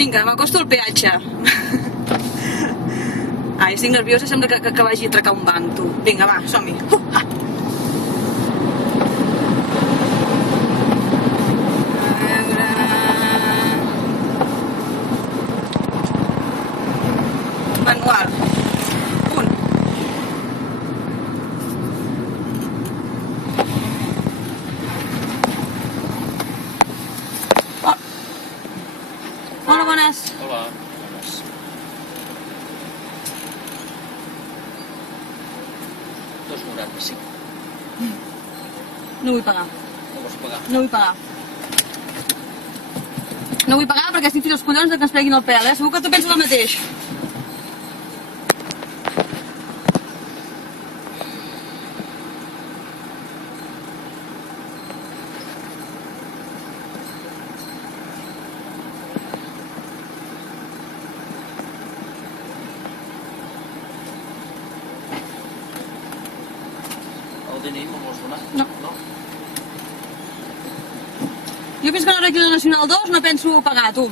Vinga, m'acosto al peatge. Ai, estic nerviosa, sembla que vagi a atracar un banc, tu. Vinga, va, som-hi. Manual. Hola, bones. Hola, bones. $2,95. No vull pagar. No vols pagar? No vull pagar. No vull pagar perquè estic fins als collons que ens pleguin el pèl, eh? Segur que tu penses el mateix. El DNI me'l vols donar? No. Jo fins que no arregli la Nacional 2 no penso pagar, tu.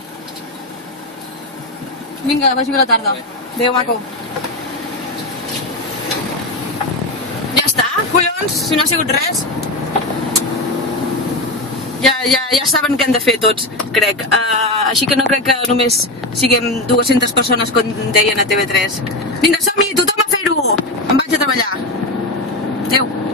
Vinga, vagi bé la tarda. Adéu, maco. Ja està, collons, si no ha sigut res. Ja saben què hem de fer tots, crec. Així que no crec que només siguem 200 persones, com deien a TV3. Vinga, som-hi, tothom a fer-ho! Em vaig a treballar. Adéu.